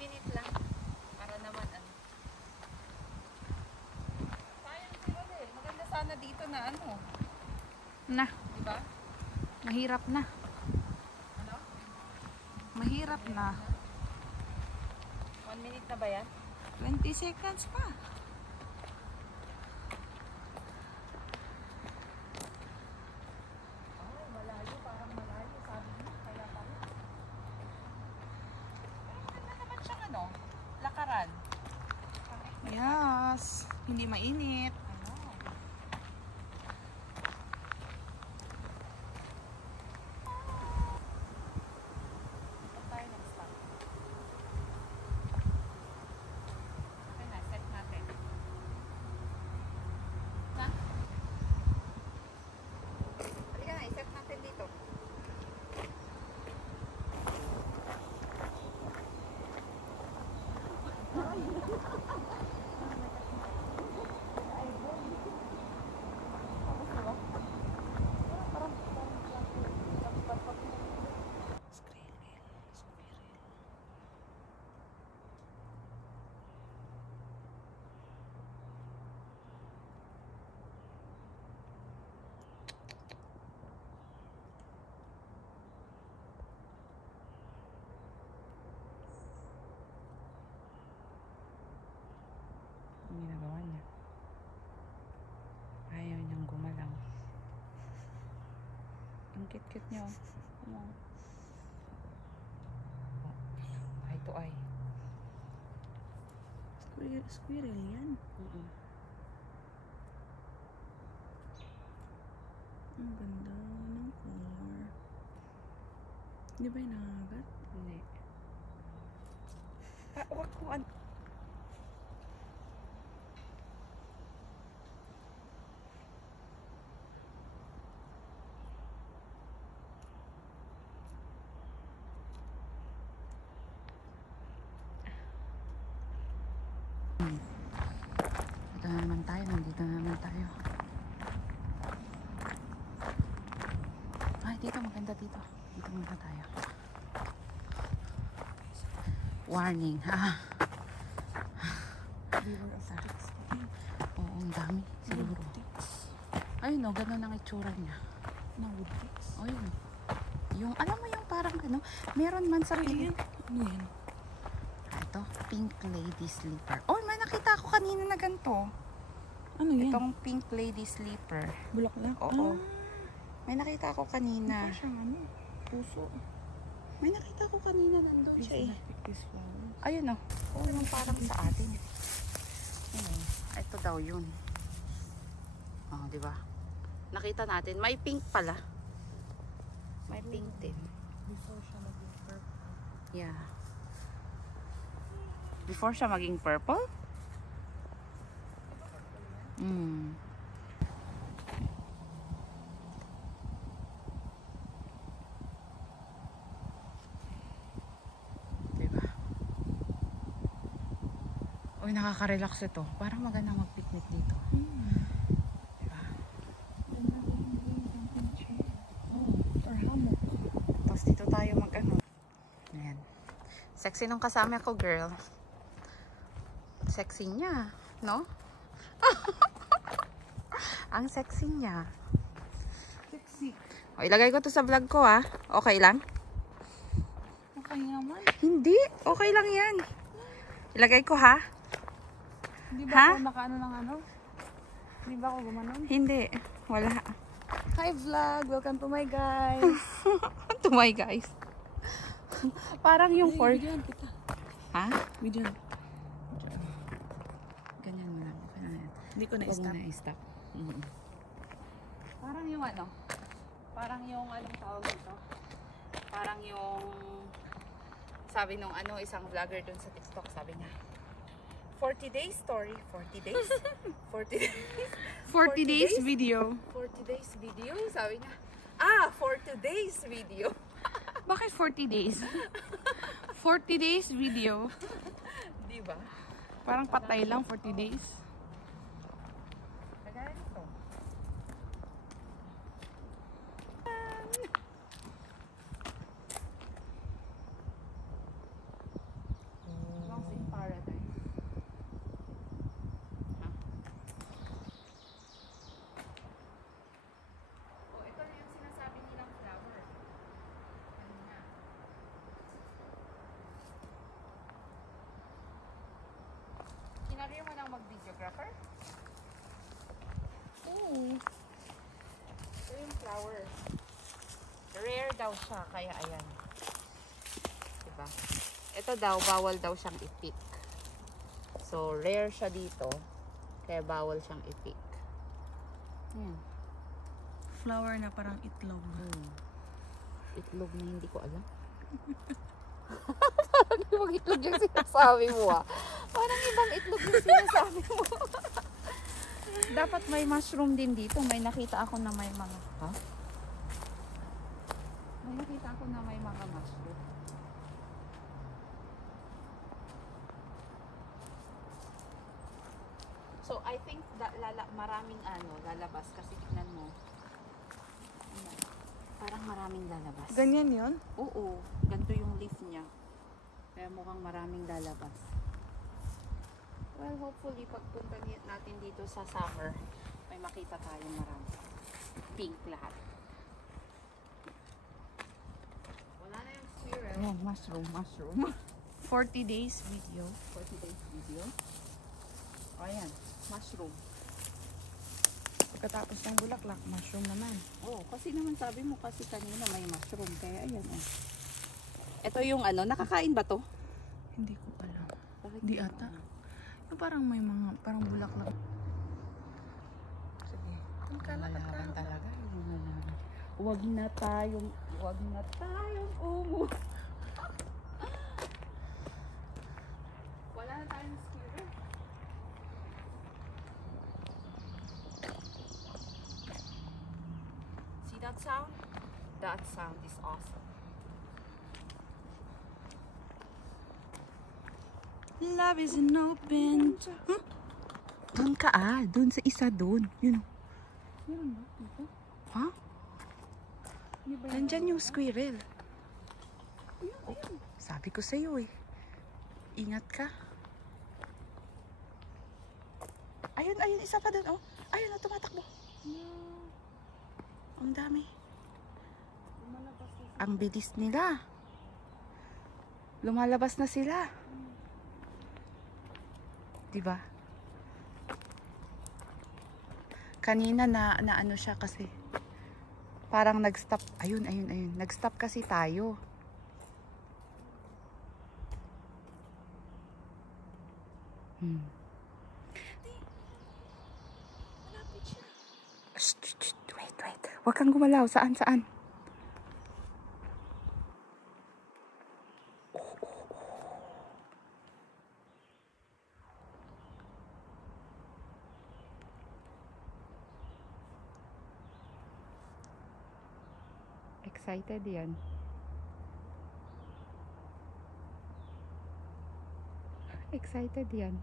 minute lang. Para naman ano. Sayang si Rodel. Maganda sana dito na ano. Na. Diba? Mahirap na. Ano? Mahirap na. 1 minute na ba yan? 20 seconds pa. Ay, malayo. Parang malayo. Sabi mo. Kaya pala. Pero maganda naman siyang ano. Lakaran. Yes. Hindi mainit. Ano? Ito tayo next time. Okay na, set natin. Na? Halika na, i-set natin dito. Ang ginagawa niya. Ayaw niyang gumalaw. Ang cute-cute niya. Oh. Eye to eye. Squirrel yan. Ang ganda ng color. Hindi ba yung nangagat? Hindi. Wag ko ano. Dito na naman tayo. Nandito na naman tayo. Ay, dito maganda dito. Dito muna tayo. Warning, ha? Oo, ang dami. Siguro. Ayun o, ganun ang itsura niya. Ayun. Yung, alam mo yung parang ano, meron man sa Pilipinas. Ano yan? Ito, pink lady sleeper. Oh, may nakita ako kanina na ganito. Ano yan? Itong pink lady sleeper. Bulaklak? Oo. May nakita ako kanina. Mukha siyang ano? Puso. May nakita ako kanina nandun Please siya eh. not pick this flower. Ayun o. Oh, yung parang sa atin. Ayun. Ito daw yun. Oh, di ba? Nakita natin. May pink pala. May pink din. Before siya naging purple. Yeah. Before siya maging purple? Mm. Diba? Uy, nakaka-relax ito. Parang maganda mag-picnic dito. Diba? Or hammock. Tapos dito tayo mag-ano. Ayan. Sexy nung kasama ko, girl. Sexy niya, no? Ang sexy niya. Sexy. O, ilagay ko to sa vlog ko, ah. Okay lang? Okay naman. Hindi. Okay lang yan. Ilagay ko, ha? Hindi Ha? ba ako nakaano ng ano? Hindi ba ako gumanon? Hindi. Wala. Hi vlog! Welcome to my guys! To my guys. Parang yung for... Videoan kita. Ha? Videoan. Ganyan mo lang. Okay lang yan. Hindi ko Huwag mo na-stop. na i-stop. Parang yung ano. Parang yung anong tawag dito. Parang yung sabi nung ano isang vlogger dun sa TikTok, sabi niya 40 days story. 40 days? 40 days? 40 days days? video. 40 days video? Sabi niya. Ah, for today's video. Bakit 40 days? 40 days video. Di ba? Parang patay lang 40 days. Kagaya nito. firecracker? Oo. Ito yung flower. Rare daw siya, kaya ayan. Diba? Ito daw, bawal daw siyang i-pick. So, rare siya dito, kaya bawal siyang i-pick. Ayan. Flower na parang itlog. Itlog na hindi ko alam. Parang ibang itlog yung sinasabi mo ah. Parang ibang itlog yung sinasabi mo. Dapat may mushroom din dito. May nakita ako na may mga... Ha? May nakita ako na may mga mushroom. So, I think maraming lalabas kasi tignan mo. Ayan. Parang maraming lalabas. Ganyan yon? Oo, ganito yung leaf niya. Kaya mukhang maraming lalabas. Well, hopefully, pagpunta natin dito sa summer, may makita tayong marami. Pink lahat. Wala na yung squirrel. Ayan, mushroom. 40 days video. 40 days video. O, ayan, mushroom. Pagkatapos ng bulaklak, mushroom naman. Oo, kasi naman sabi mo kasi kanina may mushroom. Kaya ayan, oh. Ito yung nakakain ba to? Hindi ko alam. Bakit Di yung ata. Yung parang may mga, parang bulaklak. Sige. Ang Malaban talaga. Huwag na tayong Wala na tayong squirrel. See that sound? That sound is awesome. Love is an open. Doon ka doon sa isa doon. Yun. Meron ba? Dito? Ha? Hindi ba yun? Nandyan yung squirrel. Sabi ko sa'yo eh. Ingat ka. Ayun, isa pa doon. Oh. Ayun, tumatakbo. Ang dami. Ang bilis nila. Lumalabas na sila. Diba? Kanina na ano siya kasi. Parang nag-stop. Ayun. Nag-stop kasi tayo. Shh, wait. Huwag kang gumalaw. Saan? Excited yan. Excited yan.